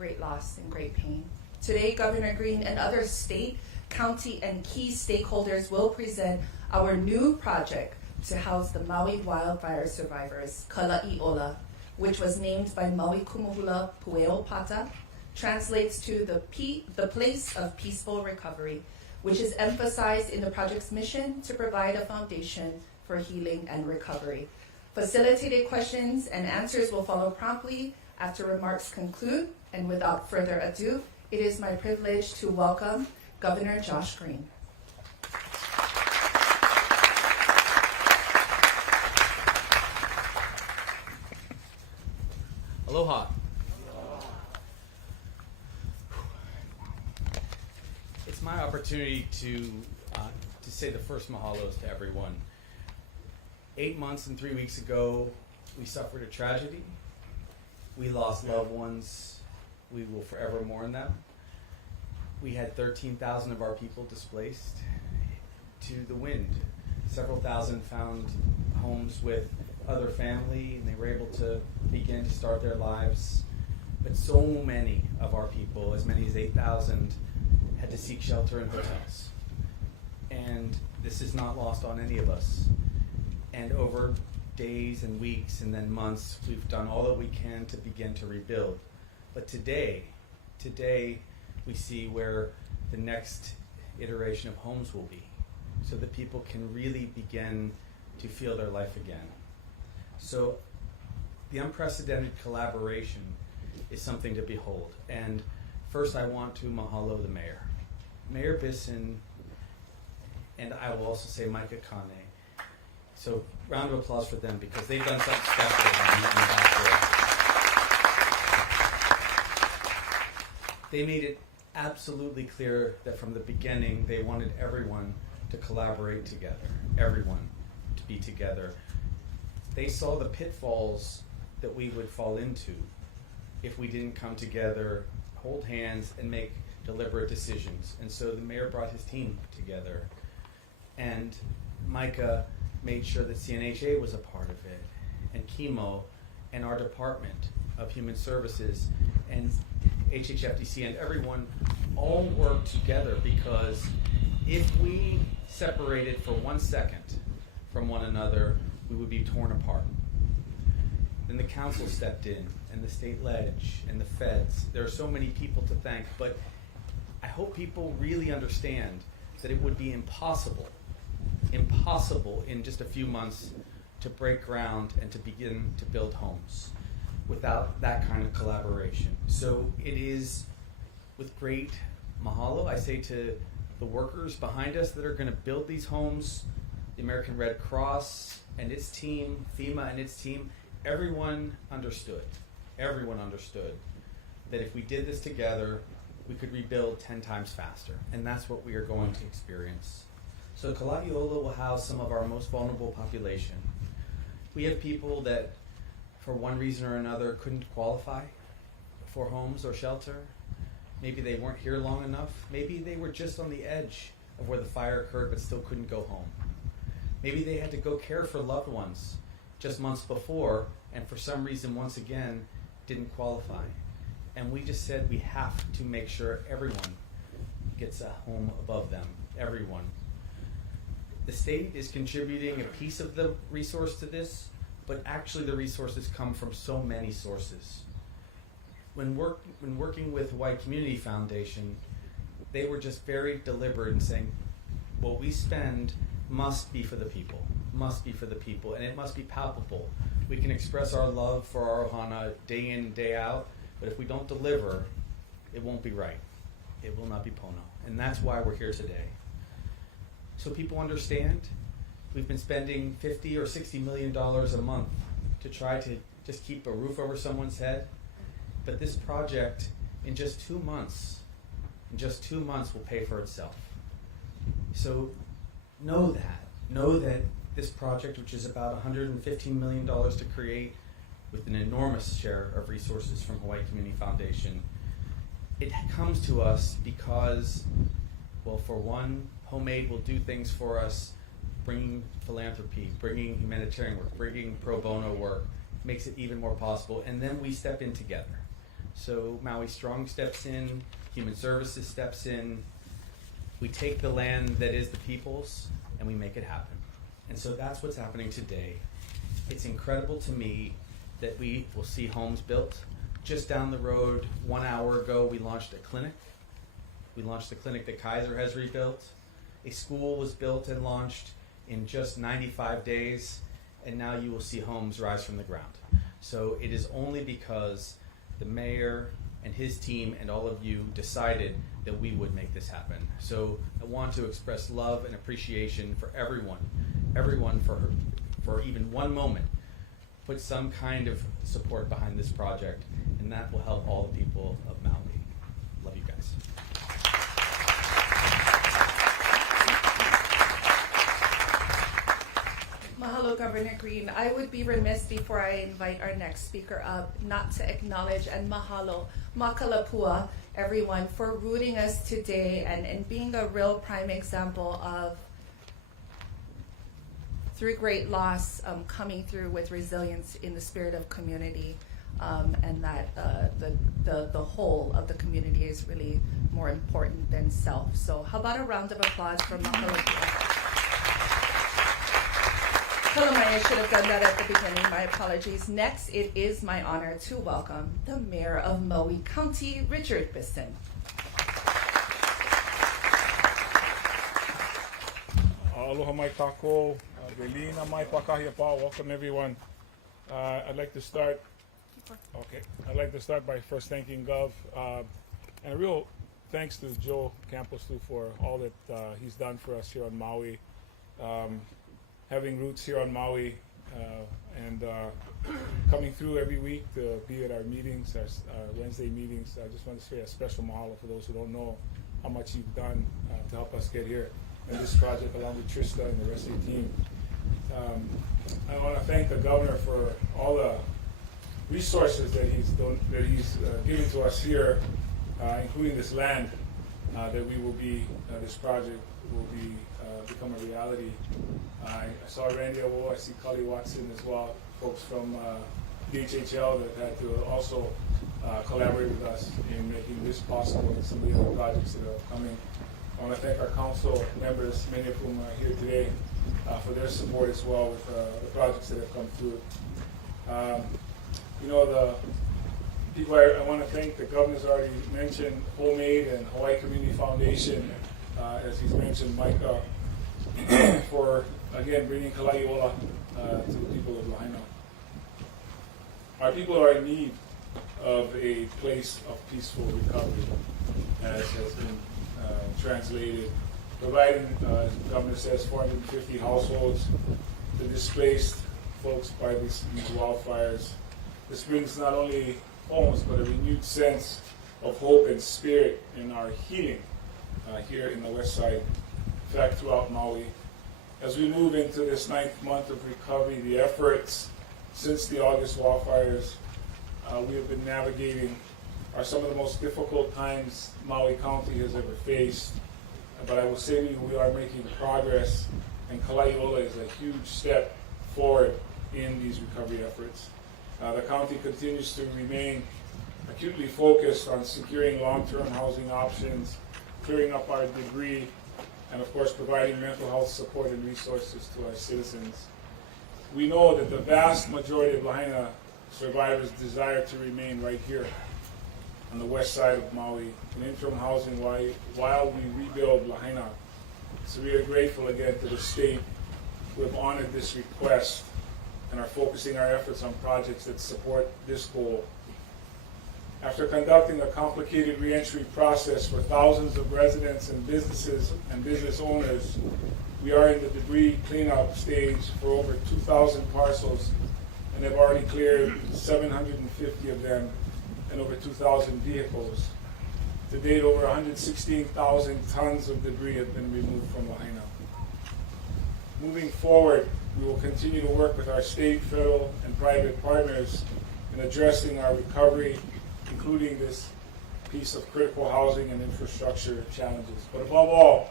great loss and great pain. Today, Governor Green and other state, county, and key stakeholders will present our new project to house the Maui wildfire survivors, I OLA, which was named by Maui Kumuhula Pueo Pata, translates to the place of peaceful recovery, which is emphasized in the project's mission to provide a foundation for healing and recovery. Facilitated questions and answers will follow promptly after remarks conclude, and without further ado, it is my privilege to welcome Governor Josh Green. Aloha. It's my opportunity to say the first mahalos to everyone. 8 months and 3 weeks ago, we suffered a tragedy. We lost loved ones. We will forever mourn them. We had 13,000 of our people displaced to the wind. Several thousand found homes with other family, and they were able to begin to start their lives. But so many of our people, as many as 8,000, had to seek shelter in hotels. And this is not lost on any of us. And over days and weeks and then months, we've done all that we can to begin to rebuild. But today we see where the next iteration of homes will be, so that people can really begin to feel their life again. So the unprecedented collaboration is something to behold. And first I want to mahalo the mayor. Mayor Bisson, and I will also say Micah Kane. So round of applause for them, because they've done something special in the back there. They made it absolutely clear that from the beginning they wanted everyone to collaborate together, everyone to be together. They saw the pitfalls that we would fall into if we didn't come together, hold hands, and make deliberate decisions. And so the mayor brought his team together, and Micah made sure that CNHA was a part of it, and Chemo, and our Department of Human Services, and HHFDC, and everyone all worked together, because if we separated for 1 second from one another, we would be torn apart. Then the council stepped in, and the state ledge, and the feds. There are so many people to thank, but I hope people really understand that it would be impossible in just a few months to break ground and to begin to build homes without that kind of collaboration. So it is with great mahalo I say to the workers behind us that are going to build these homes, the American Red Cross and its team, FEMA and its team, everyone understood that if we did this together, we could rebuild 10 times faster, and that's what we are going to experience. So I OLA will house some of our most vulnerable population. We have people that, for one reason or another, couldn't qualify for homes or shelter. Maybe they weren't here long enough. Maybe they were just on the edge of where the fire occurred but still couldn't go home. Maybe they had to go care for loved ones just months before, and for some reason, once again, didn't qualify. And we just said we have to make sure everyone gets a home above them, everyone. The state is contributing a piece of the resource to this, but actually the resources come from so many sources. When working with Hawaii Community Foundation, they were just very deliberate in saying, what we spend must be for the people, and it must be palpable. We can express our love for our ohana day in, day out, but if we don't deliver, it won't be right. It will not be pono. And that's why we're here today. So people understand, we've been spending $50 or $60 million a month to try to just keep a roof over someone's head. But this project, in just 2 months, will pay for itself. So know that this project, which is about $115 million to create, with an enormous share of resources from Hawaii Community Foundation, it comes to us because, well, for one, Homemade will do things for us, bringing philanthropy, bringing humanitarian work, bringing pro bono work, makes it even more possible, and then we step in together. So Maui Strong steps in, Human Services steps in. We take the land that is the people's and we make it happen. And so that's what's happening today. It's incredible to me that we will see homes built. Just down the road, 1 hour ago, we launched a clinic. We launched the clinic that Kaiser has rebuilt. A school was built and launched in just 95 days, and now you will see homes rise from the ground. So it is only because the mayor and his team and all of you decided that we would make this happen. So I want to express love and appreciation for everyone for even one moment put some kind of support behind this project, and that will help all the people of Maui. Love you guys. Mahalo, Governor Green. I would be remiss before I invite our next speaker up not to acknowledge and mahalo, makalapua, everyone, for rooting us today and being a real prime example of, through great loss, coming through with resilience in the spirit of community, and that the whole of the community is really more important than self. So how about a round of applause for Makalapua? I should have done that at the beginning. My apologies. Next, it is my honor to welcome the Mayor of Maui County, Richard Bisson. Aloha mai tako, velina mai pakahia pa. Welcome everyone. I'd like to start by first thanking Gov, and a real thanks to Joe Campos too for all that he's done for us here on Maui. Having roots here on Maui and coming through every week to be at our meetings, our Wednesday meetings. I just want to say a special mahalo for those who don't know how much you've done to help us get here in this project, along with Trista and the rest of the team. I want to thank the governor for all the resources that he's given to us here, including this land that we will be. This project will be become a reality. I saw Randy Awo, I see Cully Watson as well, folks from DHHL that had to also collaborate with us in making this possible and some of the other projects that are coming. I want to thank our council members, many of whom are here today, for their support as well with the projects that have come through. The people I want to thank, the governor's already mentioned Homemade and Hawaii Community Foundation, as he's mentioned, Micah, for again bringing I OLA to the people of Lahaina. Our people are in need of a place of peaceful recovery, as has been translated, providing, as the governor says, 450 households to displaced folks by these wildfires. This brings not only homes, but a renewed sense of hope and spirit in our healing here in the west side, in fact, throughout Maui. As we move into this 9th month of recovery, the efforts since the August wildfires we have been navigating are some of the most difficult times Maui County has ever faced. But I will say to you, we are making progress, and I OLA is a huge step forward in these recovery efforts. The county continues to remain acutely focused on securing long-term housing options, clearing up our debris, and of course providing mental health support and resources to our citizens. We know that the vast majority of Lahaina survivors desire to remain right here on the west side of Maui in interim housing while we rebuild Lahaina. So we are grateful again to the state who have honored this request and are focusing our efforts on projects that support this goal. After conducting a complicated reentry process for thousands of residents and businesses and business owners, we are in the debris cleanup stage for over 2,000 parcels and have already cleared 750 of them and over 2,000 vehicles. To date, over 116,000 tons of debris have been removed from Lahaina. Moving forward, we will continue to work with our state, federal, and private partners in addressing our recovery, including this piece of critical housing and infrastructure challenges. But above all,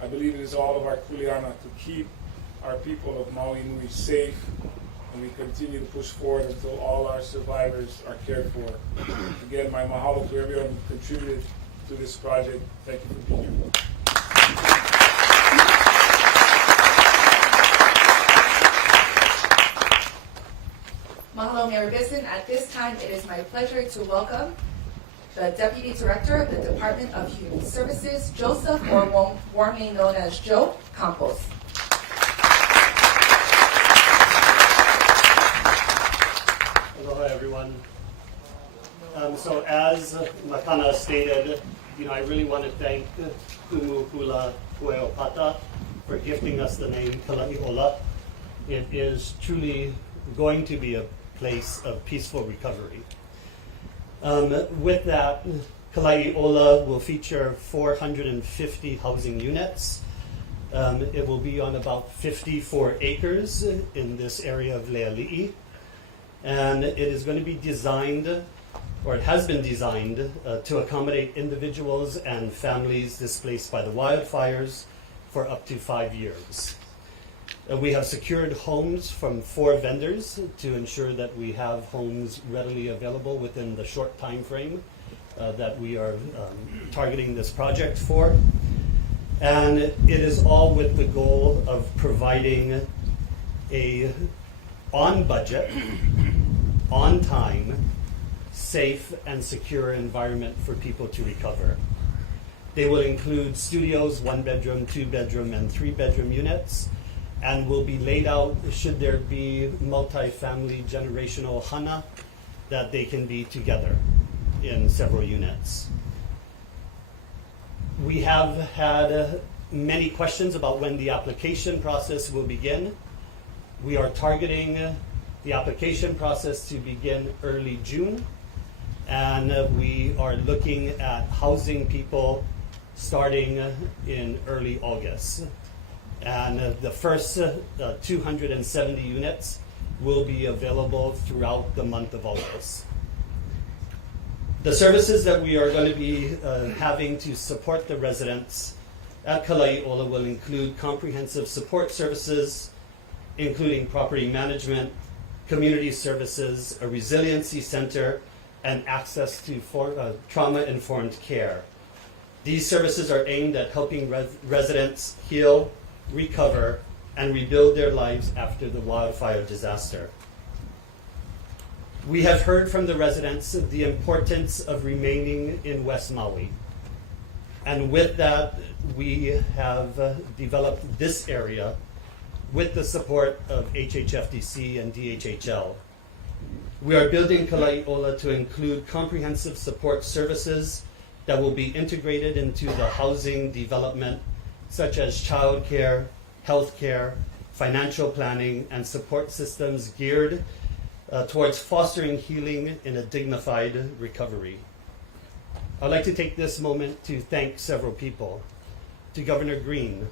I believe it is all of our kuleana to keep our people of Maui Nui safe and we continue to push forward until all our survivors are cared for. Again, my mahalo to everyone who contributed to this project. Thank you for being here. Mahalo, Mayor Bisson. At this time, it is my pleasure to welcome the Deputy Director of the Department of Human Services, Joseph, or warmly known as Joe Campos. Aloha, everyone. So as Makana stated, I really want to thank Kumu Hula Pueopata for gifting us the name Kalai Ola. It is truly going to be a place of peaceful recovery. With that, Kalai Ola will feature 450 housing units. It will be on about 54 acres in this area of Leali'i. And it is going to be designed, or it has been designed, to accommodate individuals and families displaced by the wildfires for up to 5 years. We have secured homes from 4 vendors to ensure that we have homes readily available within the short time frame that we are targeting this project for. And it is all with the goal of providing a on budget, on time, safe and secure environment for people to recover. They will include studios, 1-bedroom, 2-bedroom, and 3-bedroom units, and will be laid out should there be multi-family generational hana that they can be together in several units. We have had many questions about when the application process will begin. We are targeting the application process to begin early June, and we are looking at housing people starting in early August. And the first 270 units will be available throughout the month of August. The services that we are going to be having to support the residents at Kalai Ola will include comprehensive support services, including property management, community services, a resiliency center, and access to trauma-informed care. These services are aimed at helping residents heal, recover, and rebuild their lives after the wildfire disaster. We have heard from the residents of the importance of remaining in West Maui. And with that, we have developed this area with the support of HHFDC and DHHL. We are building Kalai Ola to include comprehensive support services that will be integrated into the housing development, such as childcare, healthcare, financial planning, and support systems geared towards fostering healing in a dignified recovery. I'd like to take this moment to thank several people. To Governor Green,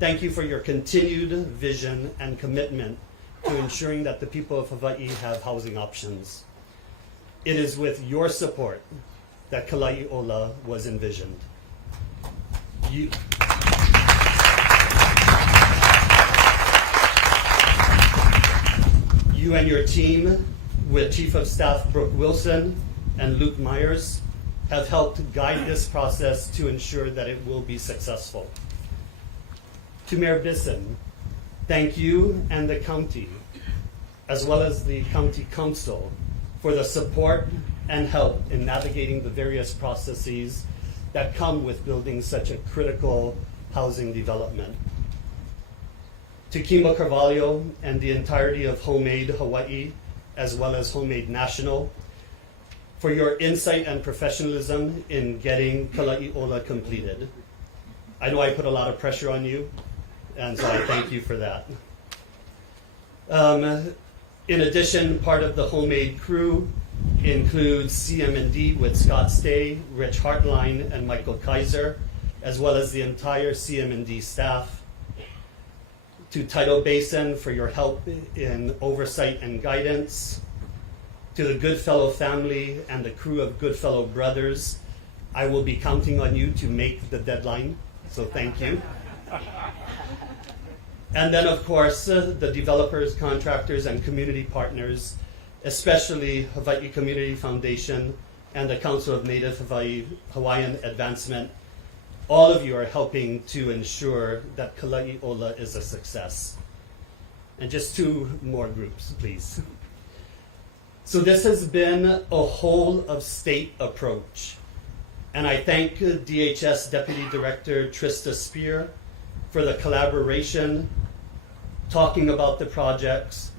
thank you for your continued vision and commitment to ensuring that the people of Hawaii have housing options. It is with your support that Kalai Ola was envisioned. You and your team, with Chief of Staff Brooke Wilson and Luke Myers, have helped guide this process to ensure that it will be successful. To Mayor Bisson, thank you and the county, as well as the County Council, for the support and help in navigating the various processes that come with building such a critical housing development. To Kima Carvalho and the entirety of Homemade Hawaii, as well as Homemade National, for your insight and professionalism in getting Kalai Ola completed. I know I put a lot of pressure on you, and so I thank you for that. In addition, part of the Homemade crew includes CM&D with Scott Stay, Rich Hartline, and Michael Kaiser, as well as the entire CM&D staff. To Tidal Basin for your help in oversight and guidance. To the Goodfellow family and the crew of Goodfellow Brothers, I will be counting on you to make the deadline, so thank you. And then, of course, the developers, contractors, and community partners, especially Hawaii Community Foundation and the Council of Native Hawaiian Advancement. All of you are helping to ensure that Kalai Ola is a success. And just two more groups, please. So this has been a whole of state approach. And I thank DHS Deputy Director Trista Spear for the collaboration, talking about the projects,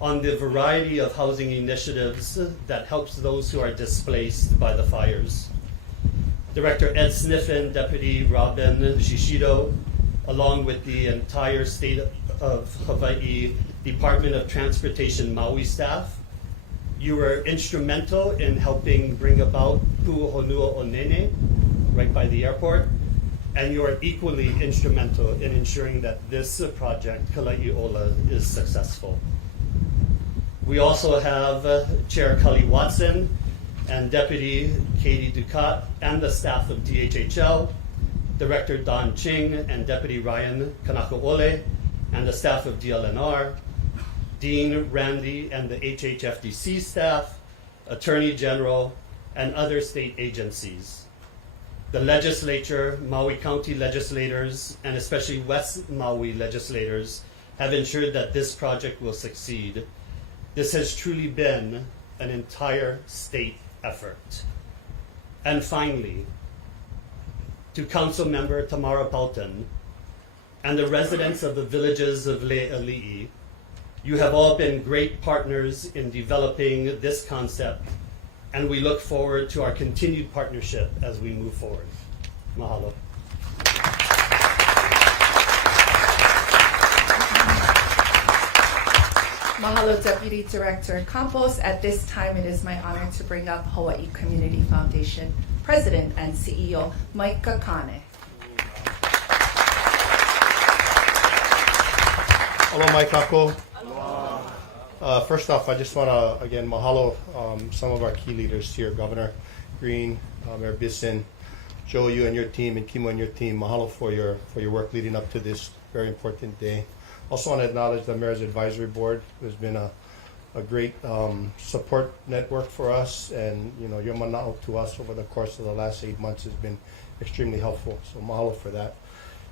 on the variety of housing initiatives that helps those who are displaced by the fires. Director Ed Sniffen, Deputy Robin Shishido, along with the entire state of Hawaii Department of Transportation Maui staff. You were instrumental in helping bring about Pu'uhonua Onene, right by the airport, and you are equally instrumental in ensuring that this project, Kalai Ola, is successful. We also have Chair Cully Watson and Deputy Katie Ducat and the staff of DHHL, Director Don Ching and Deputy Ryan Kanakaole and the staff of DLNR, Dean Randy and the HHFDC staff, Attorney General, and other state agencies. The legislature, Maui County legislators, and especially West Maui legislators have ensured that this project will succeed. This has truly been an entire state effort. And finally, to Council Member Tamara Pauton and the residents of the villages of Le'ali'i, you have all been great partners in developing this concept, and we look forward to our continued partnership as we move forward. Mahalo. Mahalo, Deputy Director Campos. At this time, it is my honor to bring up Hawaii Community Foundation President and CEO, Mike Kakane. Hello, Mike Kako. First off, I just want to, again, mahalo some of our key leaders here, Governor Green, Mayor Bisson, Joe, you and your team, and Kimo and your team. Mahalo for your work leading up to this very important day. Also want to acknowledge the Mayor's Advisory Board. There's been a great support network for us, and your mana'o to us over the course of the last 8 months has been extremely helpful. So mahalo for that.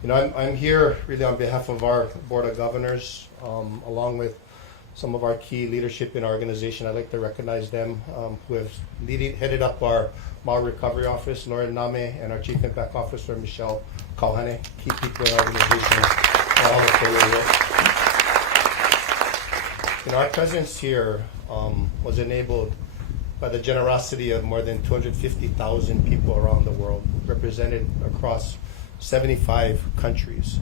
I'm here really on behalf of our Board of Governors, along with some of our key leadership in our organization. I'd like to recognize them who have headed up our Maui Recovery Office, Lauren Name, and our Chief Impact Officer, Michelle Kauhane, key people in our organization. All of their work. Our presence here was enabled by the generosity of more than 250,000 people around the world, represented across 75 countries.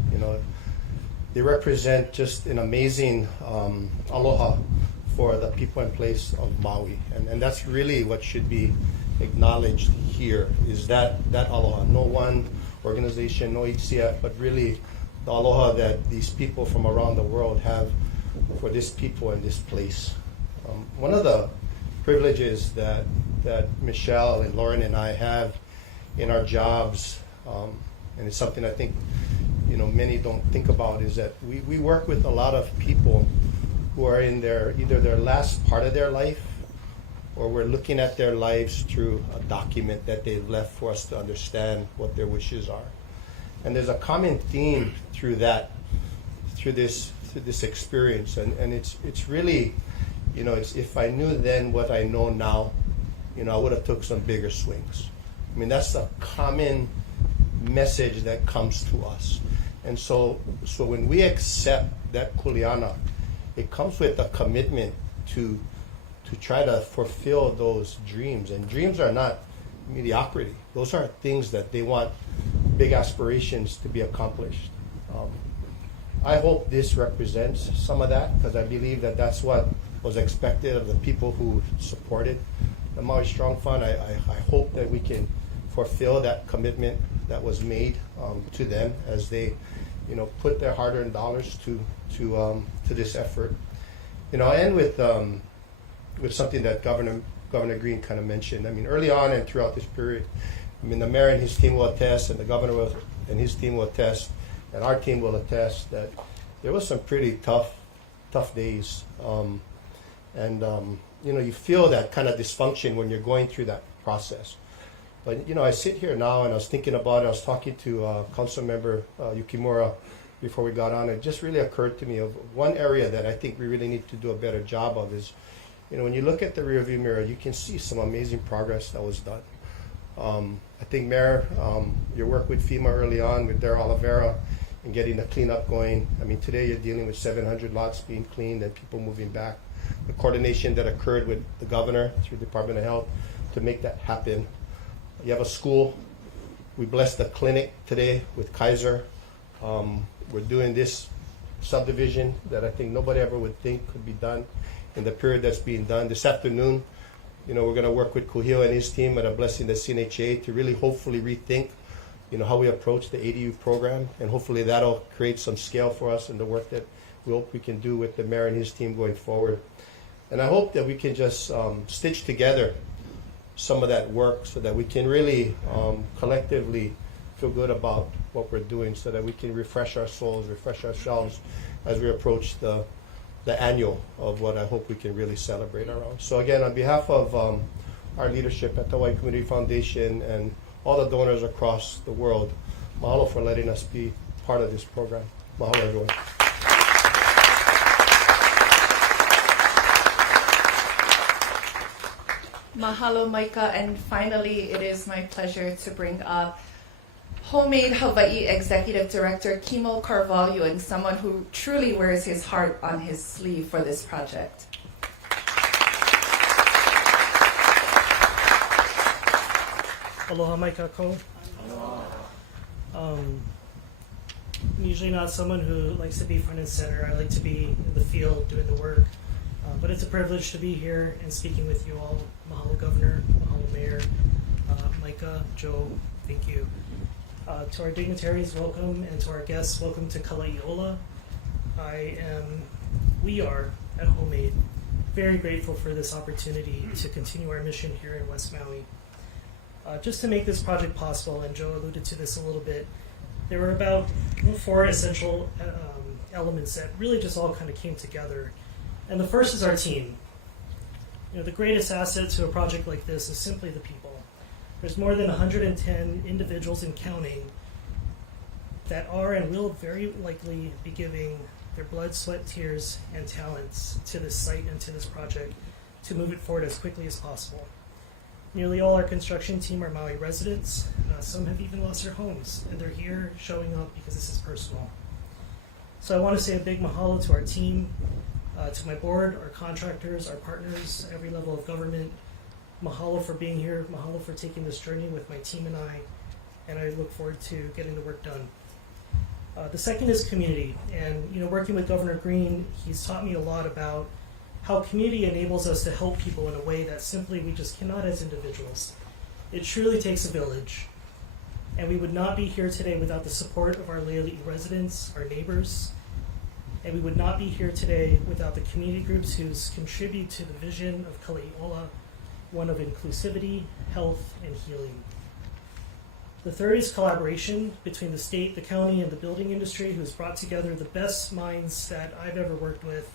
They represent just an amazing aloha for the people and place of Maui, and that's really what should be acknowledged here. Is that aloha? No one organization, no HCF, but really the aloha that these people from around the world have for this people and this place. One of the privileges that Michelle and Lauren and I have in our jobs, and it's something I think many don't think about, is that we work with a lot of people who are in either their last part of their life, or we're looking at their lives through a document that they've left for us to understand what their wishes are. And there's a common theme through this experience, and it's really, it's if I knew then what I know now, I would have took some bigger swings. I mean, that's a common message that comes to us. And so when we accept that kuleana, it comes with a commitment to try to fulfill those dreams. And dreams are not mediocrity. Those are things that they want big aspirations to be accomplished. I hope this represents some of that, because I believe that that's what was expected of the people who supported the Maui Strong Fund. I hope that we can fulfill that commitment that was made to them as they, put their hard-earned dollars to this effort. I'll end with something that Governor Green kind of mentioned. I mean, early on and throughout this period, the mayor and his team will attest, and the governor and his team will attest, and our team will attest that there was some pretty tough days. You feel that kind of dysfunction when you're going through that process. But, I sit here now and I was thinking about it. I was talking to Council Member Yukimura before we got on. It just really occurred to me of one area that I think we really need to do a better job of is, when you look at the rearview mirror, you can see some amazing progress that was done. I think, Mayor, your work with FEMA early on with Darryl Oliveira and getting the cleanup going. I mean, today you're dealing with 700 lots being cleaned and people moving back. The coordination that occurred with the governor through Department of Health to make that happen. You have a school. We blessed the clinic today with Kaiser. We're doing this subdivision that I think nobody ever would think could be done in the period that's being done. This afternoon, we're going to work with Kuhio and his team at a blessing the CNHA to really hopefully rethink, how we approach the ADU program, and hopefully that'll create some scale for us in the work that we hope we can do with the mayor and his team going forward. And I hope that we can just stitch together some of that work so that we can really collectively feel good about what we're doing, so that we can refresh our souls, refresh ourselves as we approach the annual of what I hope we can really celebrate around. So again, on behalf of our leadership at the Hawaii Community Foundation and all the donors across the world, mahalo for letting us be part of this program. Mahalo, everyone. Mahalo, Micah, and finally, it is my pleasure to bring up Homemade Hawaii Executive Director Kimo Carvalho, and someone who truly wears his heart on his sleeve for this project. Aloha mai kākou. I'm usually not someone who likes to be front and center. I like to be in the field doing the work. But it's a privilege to be here and speaking with you all. Mahalo Governor, mahalo Mayor, Micah, Joe, thank you. To our dignitaries, welcome, and to our guests, welcome to I OLA. We are at Homemade very grateful for this opportunity to continue our mission here in West Maui. Just to make this project possible, and Joe alluded to this a little bit, there were about 4 essential elements that really just all kind of came together. And the first is our team. The greatest asset to a project like this is simply the people. There's more than 110 individuals and counting that are and will very likely be giving their blood, sweat, tears, and talents to this site and to this project to move it forward as quickly as possible. Nearly all our construction team are Maui residents. Some have even lost their homes, and they're here showing up because this is personal. So I want to say a big mahalo to our team, to my board, our contractors, our partners, every level of government. Mahalo for being here, mahalo for taking this journey with my team and I look forward to getting the work done. The second is community, and working with Governor Green, he's taught me a lot about how community enables us to help people in a way that simply we just cannot as individuals. It truly takes a village, and we would not be here today without the support of our Leali'i residents, our neighbors, and we would not be here today without the community groups who contribute to the vision of I OLA, one of inclusivity, health, and healing. The third is collaboration between the state, the county, and the building industry, who's brought together the best minds that I've ever worked with,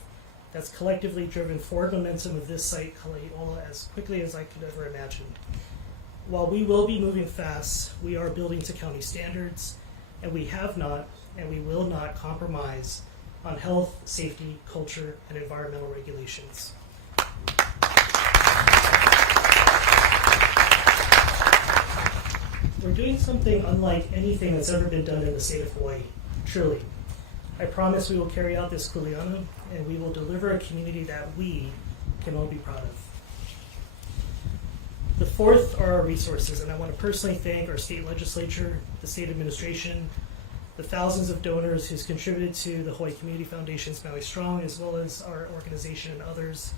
that's collectively driven forward momentum of this site, I OLA, as quickly as I could ever imagine. While we will be moving fast, we are building to county standards, and we have not, and we will not compromise on health, safety, culture, and environmental regulations. We're doing something unlike anything that's ever been done in the state of Hawaii, truly. I promise we will carry out this kuleana, and we will deliver a community that we can all be proud of. The fourth are our resources, and I want to personally thank our state legislature, the state administration, the thousands of donors who's contributed to the Hawaii Community Foundation's Maui Strong, as well as our organization and others,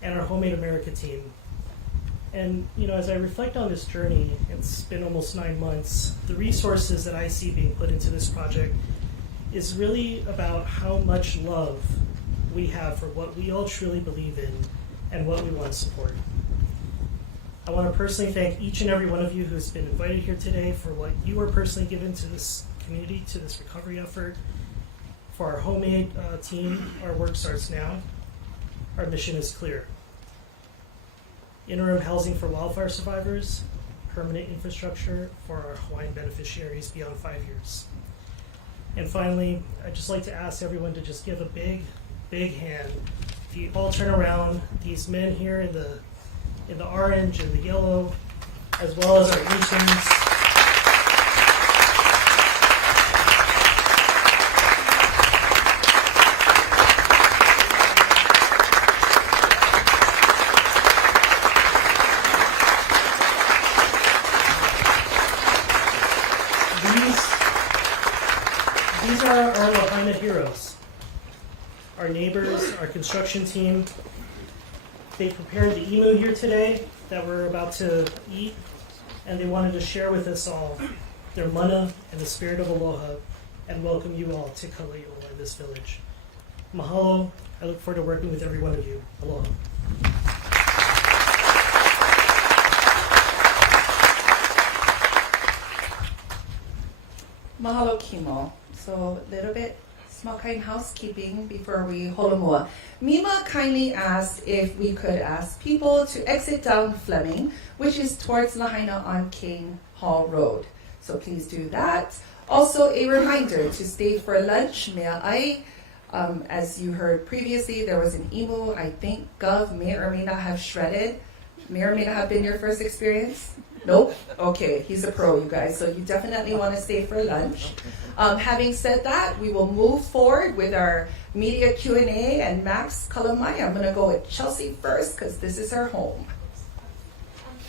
and our Homemade America team. And as I reflect on this journey, it's been almost 9 months, the resources that I see being put into this project is really about how much love we have for what we all truly believe in and what we want to support. I want to personally thank each and every one of you who's been invited here today for what you are personally given to this community, to this recovery effort, For our homemade team, our work starts now. Our mission is clear. Interim housing for wildfire survivors, permanent infrastructure for our Hawaiian beneficiaries beyond 5 years. And finally, I'd just like to ask everyone to just give a big, big hand. If you all turn around, these men here in the orange and the yellow, as well as our interns. These are our Lahaina heroes, our neighbors, our construction team. They prepared the emu here today that we're about to eat, and they wanted to share with us all their mana and the spirit of aloha and welcome you all to Kalaiola, this village. Mahalo. I look forward to working with every one of you. Aloha. Mahalo Kimo. So a little bit small kind housekeeping before we holomua. Mima kindly asked if we could ask people to exit down Fleming, which is towards Lahaina on King Hall Road. So please do that. Also a reminder to stay for lunch. As you heard previously, there was an emu. I think Gov may or may not have shredded. May or may not have been your first experience. Nope. Okay, he's a pro, you guys. So you definitely want to stay for lunch. Having said that, we will move forward with our media Q&A and Max Kalamai. I'm going to go with Chelsea first because this is her home.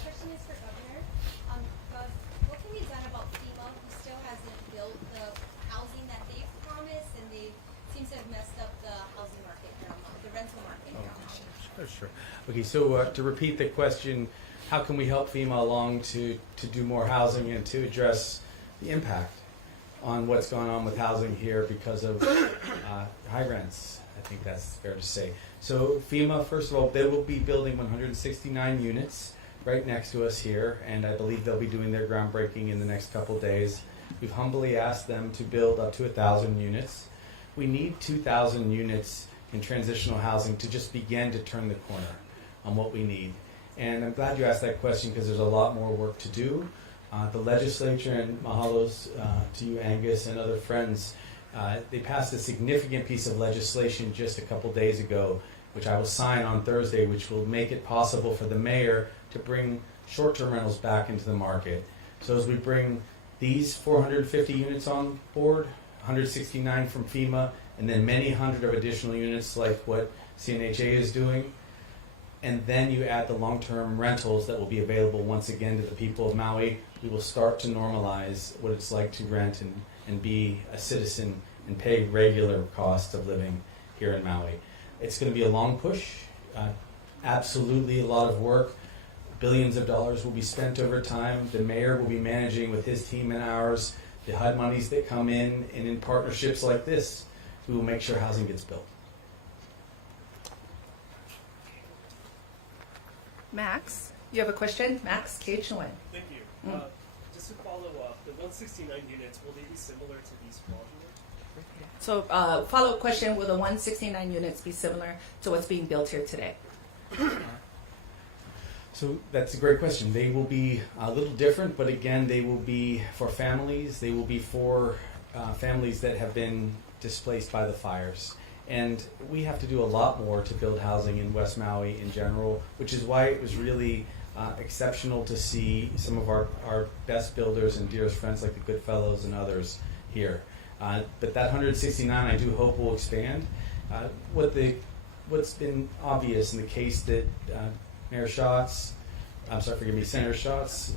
Question is for Governor. Gov, what can be done about FEMA, who still hasn't built the housing that they've promised, and they seem to have messed up the housing market here on Maui, the rental market here on Maui? Sure. Okay, so to repeat the question, how can we help FEMA along to do more housing and to address the impact on what's going on with housing here because of high rents? I think that's fair to say. So FEMA, first of all, they will be building 169 units right next to us here, and I believe they'll be doing their groundbreaking in the next couple days. We've humbly asked them to build up to 1,000 units. We need 2,000 units in transitional housing to just begin to turn the corner on what we need. And I'm glad you asked that question because there's a lot more work to do. The legislature, and mahalos to you, Angus, and other friends, they passed a significant piece of legislation just a couple days ago, which I will sign on Thursday, which will make it possible for the mayor to bring short-term rentals back into the market. So as we bring these 450 units on board, 169 from FEMA, and then many hundred of additional units like what CNHA is doing, and then you add the long-term rentals that will be available once again to the people of Maui, we will start to normalize what it's like to rent and be a citizen and pay regular costs of living here in Maui. It's going to be a long push, absolutely a lot of work. Billions of dollars will be spent over time. The mayor will be managing with his team and ours the HUD monies that come in, and in partnerships like this, we will make sure housing gets built. Max, you have a question? Max, KH1. Thank you. Just to follow up, the 169 units, will they be similar to these modular? So follow-up question, will the 169 units be similar to what's being built here today? So that's a great question. They will be a little different, but again, they will be for families. They will be for families that have been displaced by the fires. And we have to do a lot more to build housing in West Maui in general, which is why it was really exceptional to see some of our best builders and dearest friends like the Goodfellows and others here. But that 169, I do hope will expand. What's been obvious in the case that Senator Schatz,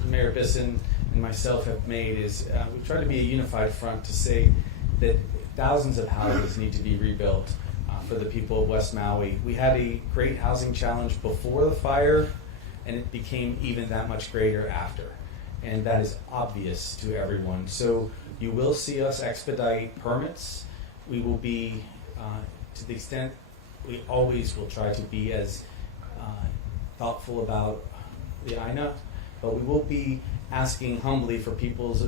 Mayor Bisson, and myself have made is we've tried to be a unified front to say that thousands of houses need to be rebuilt for the people of West Maui. We had a great housing challenge before the fire, and it became even that much greater after. And that is obvious to everyone. So you will see us expedite permits. We will be, to the extent we always will try to be as thoughtful about the INA, but we will be asking humbly for people's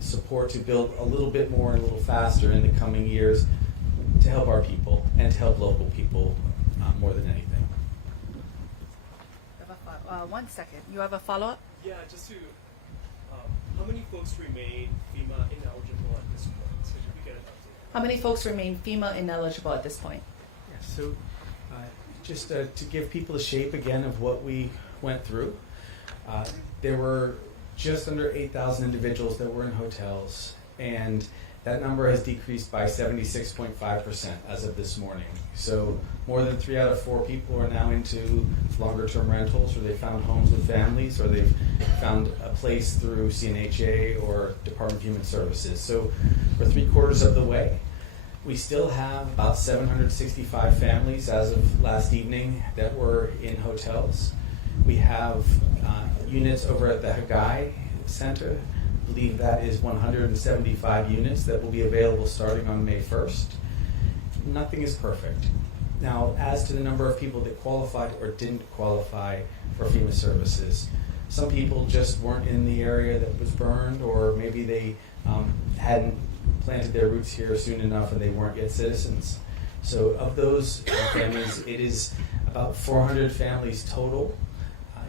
support to build a little bit more and a little faster in the coming years. to help our people and to help local people more than anything. One second. You have a follow-up? Yeah, just to, how many folks remain FEMA ineligible at this point? So if we get an update. How many folks remain FEMA ineligible at this point? Yeah, so just to give people a shape again of what we went through, there were just under 8,000 individuals that were in hotels, and that number has decreased by 76.5% as of this morning. So more than 3 out of 4 people are now into longer-term rentals, or they found homes with families, or they've found a place through CNHA or Department of Human Services. So we're 3/4 of the way. We still have about 765 families as of last evening that were in hotels. We have units over at the Hagai Center. I believe that is 175 units that will be available starting on May 1st. Nothing is perfect. Now, as to the number of people that qualified or didn't qualify for FEMA services, some people just weren't in the area that was burned, or maybe they hadn't planted their roots here soon enough and they weren't yet citizens. So of those families, it is about 400 families total.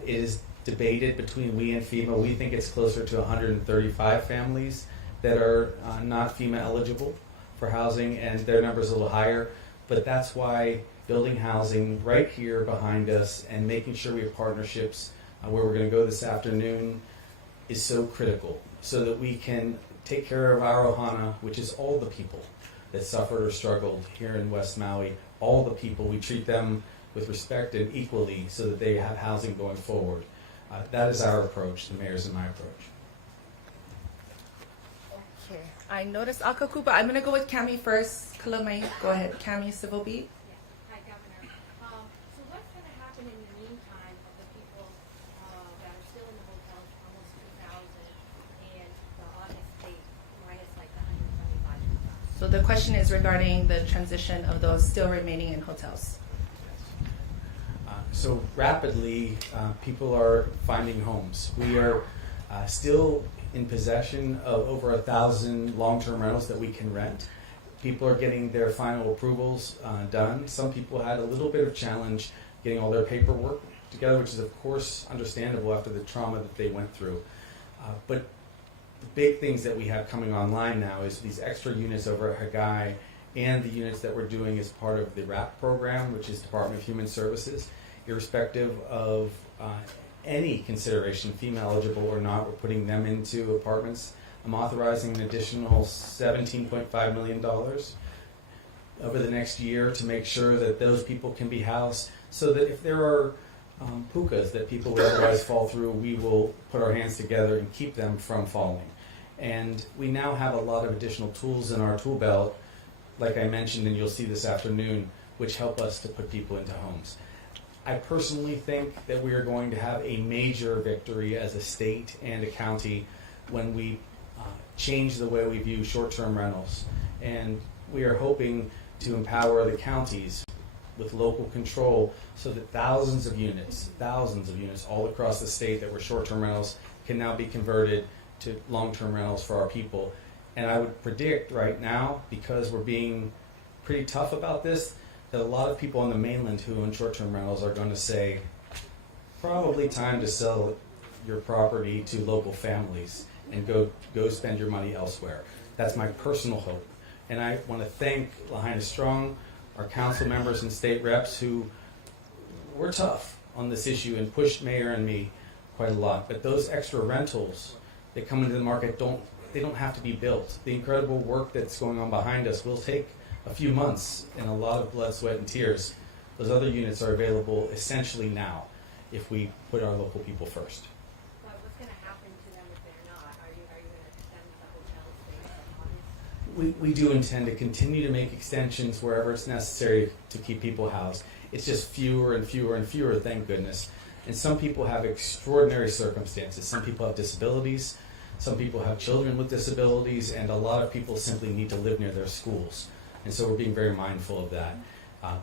It is debated between we and FEMA. We think it's closer to 135 families that are not FEMA eligible for housing, and their number is a little higher. But that's why building housing right here behind us and making sure we have partnerships where we're going to go this afternoon is so critical, so that we can take care of our ohana, which is all the people that suffered or struggled here in West Maui. All the people, we treat them with respect and equally so that they have housing going forward. That is our approach, the mayor's and my approach. Okay. I noticed Akaku, but I'm going to go with Cami first. Kalamai, go ahead. Cami, Civil Beat. Hi, Governor. So what's going to happen in the meantime of the people that are still in the hotels, almost 2,000, and the August date minus like 125? So the question is regarding the transition of those still remaining in hotels. So rapidly, people are finding homes. We are still in possession of over 1,000 long-term rentals that we can rent. People are getting their final approvals done. Some people had a little bit of challenge getting all their paperwork together, which is of course understandable after the trauma that they went through. But the big things that we have coming online now is these extra units over at Hagai and the units that we're doing as part of the RAP program, which is Department of Human Services. Irrespective of any consideration, FEMA eligible or not, we're putting them into apartments. I'm authorizing an additional $17.5 million over the next year to make sure that those people can be housed, so that if there are pukas that people would otherwise fall through, we will put our hands together and keep them from falling. And we now have a lot of additional tools in our tool belt, like I mentioned, and you'll see this afternoon, which help us to put people into homes. I personally think that we are going to have a major victory as a state and a county when we change the way we view short-term rentals. And we are hoping to empower the counties with local control so that thousands of units all across the state that were short-term rentals can now be converted to long-term rentals for our people. And I would predict right now, because we're being pretty tough about this, that a lot of people on the mainland who own short-term rentals are going to say, probably time to sell your property to local families and go spend your money elsewhere. That's my personal hope. And I want to thank Lahaina Strong, our council members and state reps who were tough on this issue and pushed Mayor and me quite a lot. But those extra rentals that come into the market they don't have to be built. The incredible work that's going on behind us will take a few months and a lot of blood, sweat, and tears. Those other units are available essentially now if we put our local people first. But what's going to happen to them if they're not? Are you going to extend the hotel stays on August? We do intend to continue to make extensions wherever it's necessary to keep people housed. It's just fewer and fewer and fewer, thank goodness. And some people have extraordinary circumstances. Some people have disabilities. Some people have children with disabilities, and a lot of people simply need to live near their schools. And so we're being very mindful of that.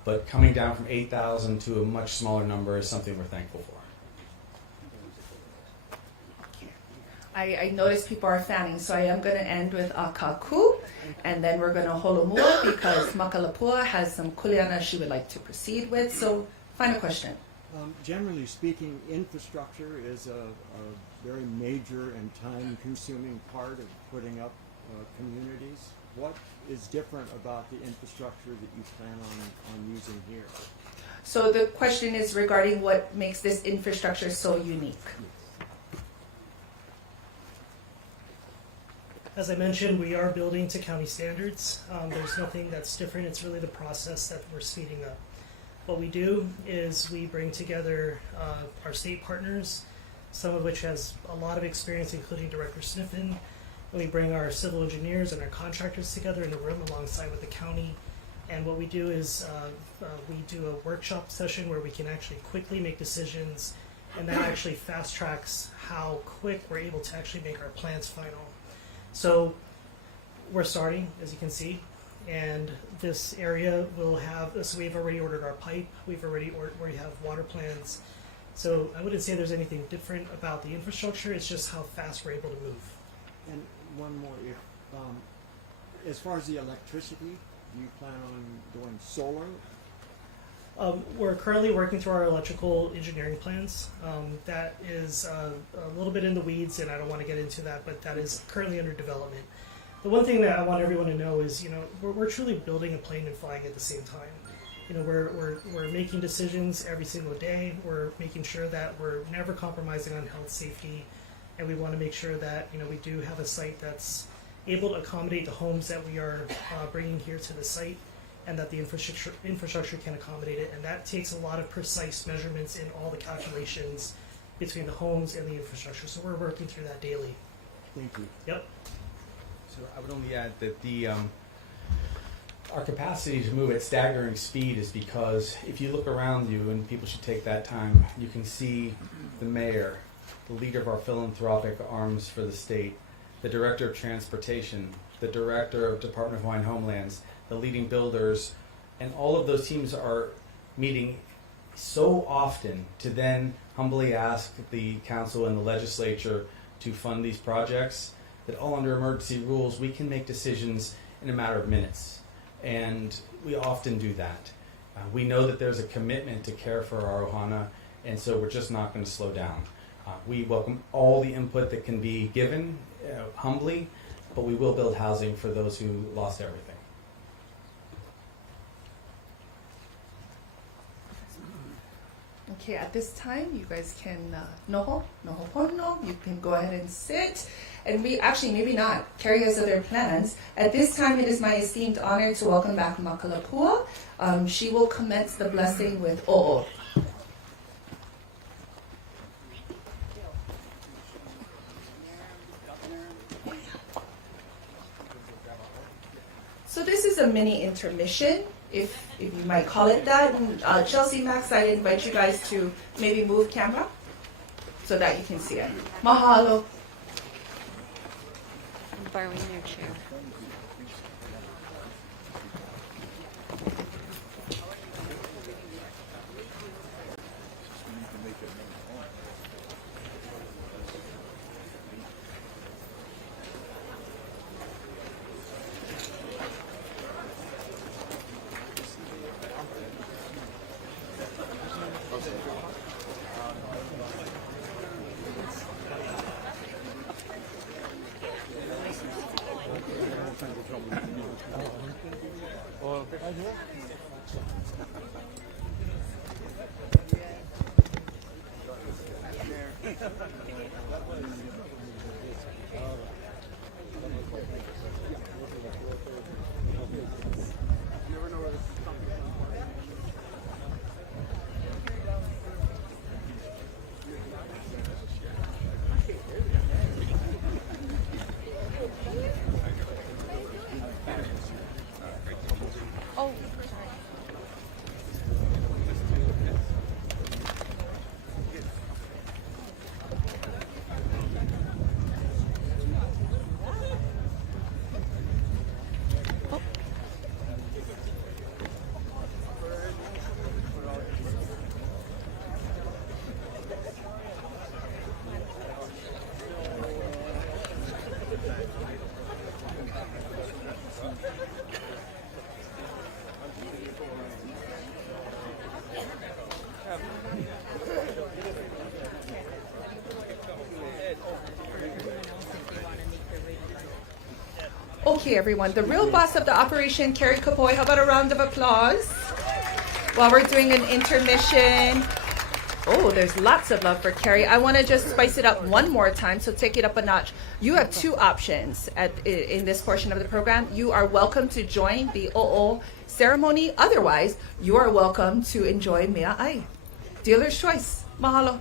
But coming down from 8,000 to a much smaller number is something we're thankful for. I noticed people are fanning, so I am going to end with Akaku. And then we're going to holomua because Makalapua has some kuleana she would like to proceed with. So, final question. Generally speaking, infrastructure is a very major and time-consuming part of putting up communities. What is different about the infrastructure that you plan on using here? So the question is regarding what makes this infrastructure so unique. As I mentioned, we are building to county standards. There's nothing that's different. It's really the process that we're speeding up. What we do is we bring together our state partners, some of which has a lot of experience, including Director Sniffen. And we bring our civil engineers and our contractors together in a room alongside with the county. And what we do is we do a workshop session where we can actually quickly make decisions, and that actually fast tracks how quick we're able to actually make our plans final. So we're starting, as you can see, and this area will have, so we've already ordered our pipe, we have water plans. So I wouldn't say there's anything different about the infrastructure, it's just how fast we're able to move. And one more, if, as far as the electricity, do you plan on going solar? We're currently working through our electrical engineering plans. That is a little bit in the weeds, and I don't want to get into that, but that is currently under development. The one thing that I want everyone to know is, we're truly building a plane and flying at the same time. We're making decisions every single day. We're making sure that we're never compromising on health, safety, and we want to make sure that we do have a site that's able to accommodate the homes that we are bringing here to the site, and that the infrastructure can accommodate it. And that takes a lot of precise measurements in all the calculations between the homes and the infrastructure. So we're working through that daily. Thank you. Yep. So I would only add that our capacity to move at staggering speed is because if you look around you, and people should take that time, you can see the mayor, the leader of our philanthropic arms for the state, the director of transportation, the director of Department of Hawaiian Homelands, the leading builders, and all of those teams are meeting so often to then humbly ask the council and the legislature to fund these projects, that all under emergency rules, we can make decisions in a matter of minutes. And we often do that. We know that there's a commitment to care for our ohana, and so we're just not going to slow down. We welcome all the input that can be given humbly, but we will build housing for those who lost everything. Okay, at this time, you guys can noho pono. You can go ahead and sit. And we actually, maybe not, carry us other plans. At this time, it is my esteemed honor to welcome back Makalapua. She will commence the blessing with o'o. So this is a mini intermission, if you might call it that. And Chelsea, Max, I invite you guys to maybe move camera so that you can see it. Mahalo. I'm borrowing your chair. Okay, everyone, the real boss of the operation, Carrie Kapoy. How about a round of applause? While we're doing an intermission. Oh, there's lots of love for Carrie. I want to just spice it up one more time, so take it up a notch. You have two options in this portion of the program. You are welcome to join the o'o ceremony. Otherwise, you are welcome to enjoy mea ai. Dealer's choice. Mahalo.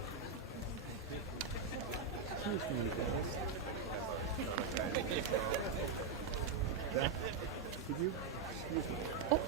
Could you excuse me? Oh.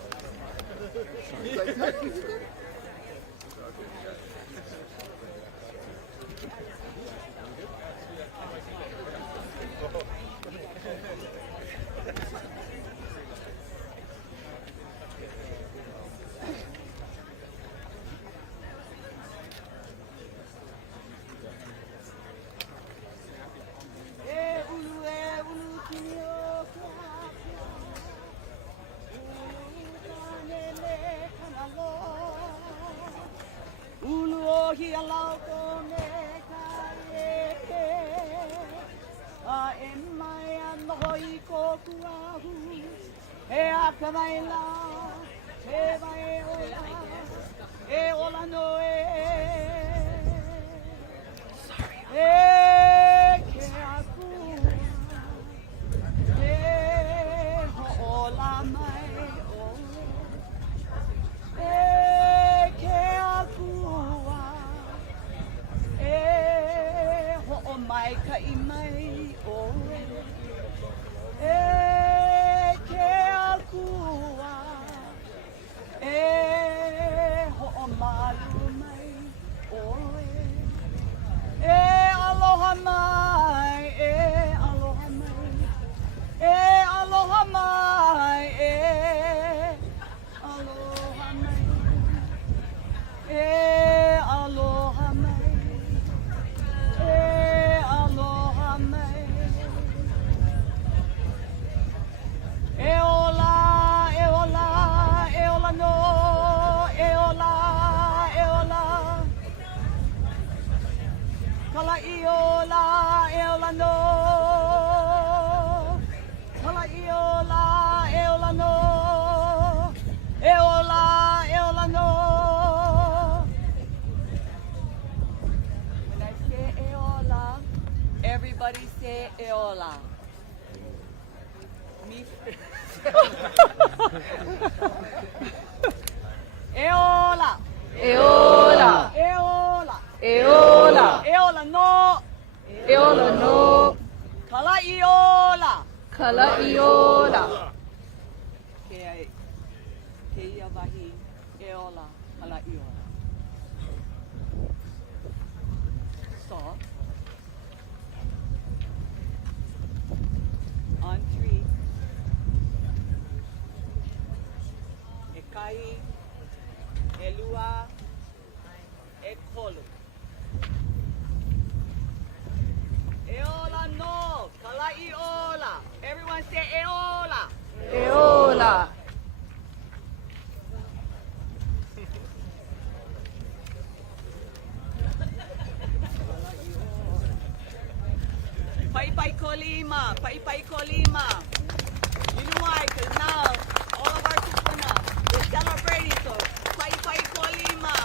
Everybody say Eola. Me. Eola. Eola. Eola. Eola. Eola no. Eola no. Kala Eola. Kala iola. Kea wahi. Eola. Kala Eola. Stop. On three. Ekai, Elua, Ekolu. Eola no, Kala Eola. Everyone say Eola. Eola. Pai Pai Kolima, Pai Pai Kolima. You know why? Because now all of our kupuna, we're celebrating, so Pai Pai Kolima.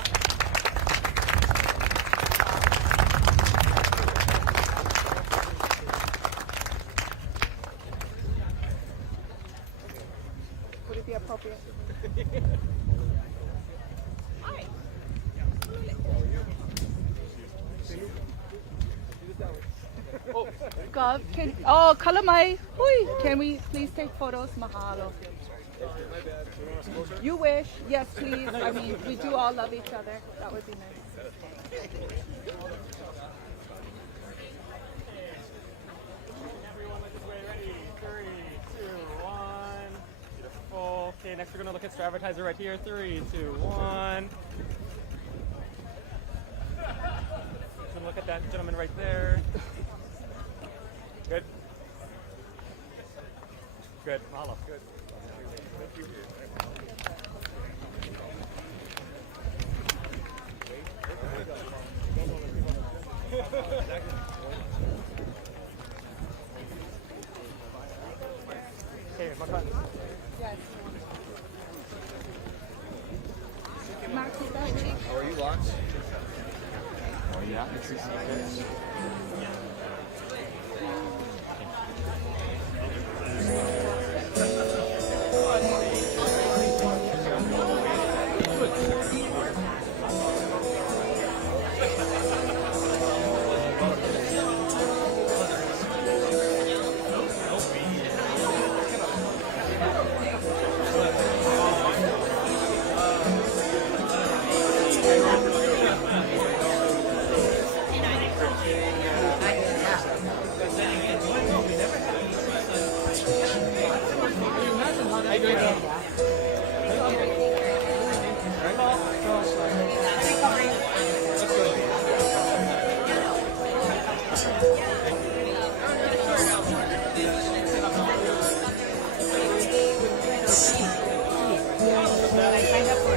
Would it be appropriate? Hi. Gov, Kalamai, can we please take photos? Mahalo. You wish, yes, please. I mean, we do all love each other. That would be nice. Everyone look this way. Ready? 3, 2, 1. Beautiful. Okay, next we're going to look at Star Advertiser right here. 3, 2, 1. Gonna look at that gentleman right there. Good. Good. Mahalo. Good. How are you, Lance? Oh yeah, it's easy. I signed up for